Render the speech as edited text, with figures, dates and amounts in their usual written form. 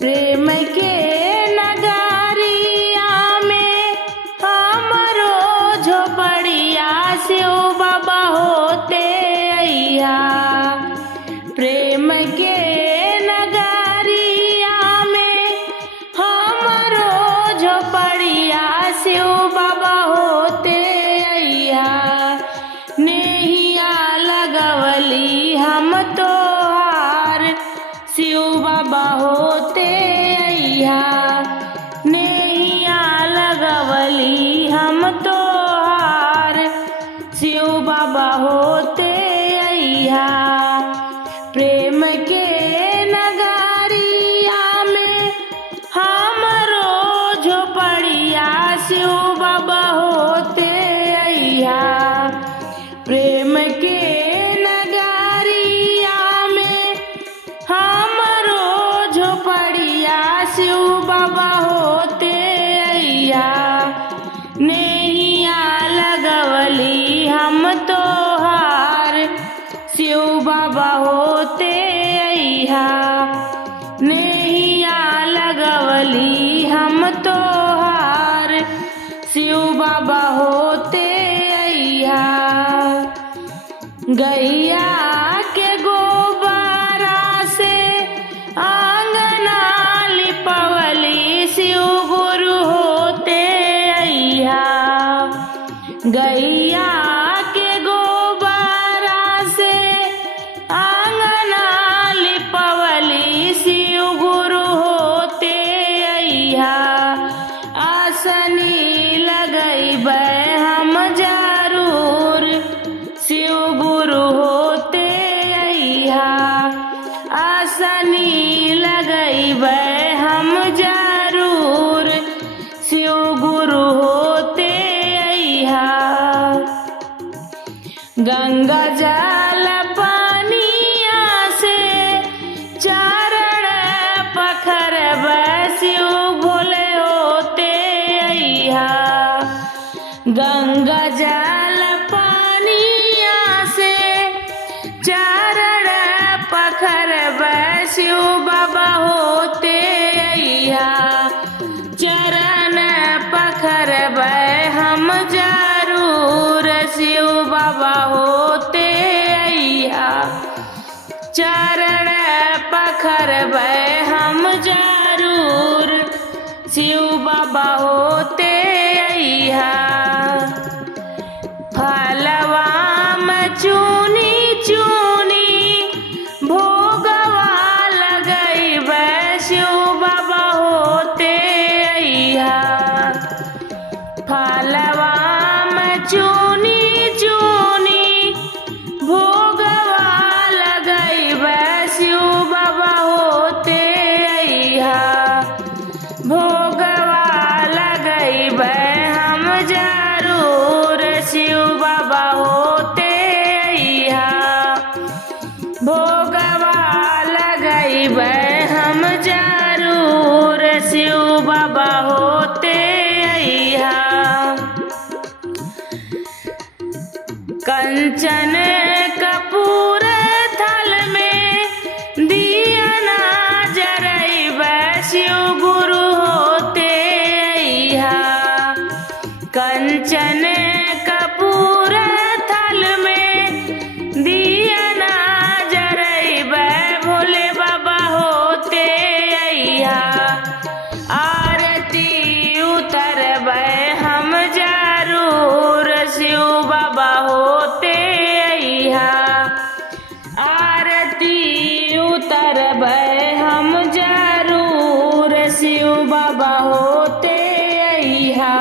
प्रेम के नगरिया में हमरो झोपड़िया शिव बाबा होते अइहा। प्रेम के नगरिया में हमरो झोपड़िया शिव बाबा होते अइहा। नेहिया लगवली हम तोहार शिव बाबा होते अइहा। नेहिया लगवली हम तोहार शिव बाबा होते अइहा। प्रेम के नगरिया में हमरो झोपड़िया शिव बाबा होते अइहा। प्रेम के नगरिया में हमरो झोपड़िया शिव बाबा होते अइहा। नेहिया लगवली हम तोहार शिव बाबा होते अइहा। नेहिया लगवली हम तोहार शिव बाबा होते अइहा। गैया के गोबरा से आंगना लिपवली शिव गुरु होते अइहा। गैया के गोबरा से आंगना लिपवली शिव गुरु होते अइहा। आसनी लगैबै हम जरूर शिव गुरु होते अइहा। आसनी लगैबै हम जरूर शिव गुरु होते अइहा। गंगा जल पानिया से चरण पखरबै शिव भोले होते अइहा। गंगा जल पानिया से चरण पखरबै शिव बाबा होते अइहा। चरण पखरबै हम जरूर शिव बाबा होते अइहा। चरण पखरबै हम जरूर शिव बाबा होते अइहा। फलवा में चुनी चुनी भोगवा लगैबै शिव बाबा होते अइहा। फलवा में चुनी चुनी भोगवा लगैबै शिव बाबा होते अइहा। भोगवा लगैबै हम जरूर शिव बाबा होते अइहा। भोगवा लगैबै हम जरूर शिव बाबा होते अइहा। कंचन कपूर थल में दियना जरैबै शिव गुरु होते अइहा। कंचन कपूर थल में दियना जरैबै भोले बाबा होते अइहा। आरती उतरबै हम जरूर शिव बाबा होते अइहा। आरती उतरबै हम जरूर शिव बाबा होते अइहा।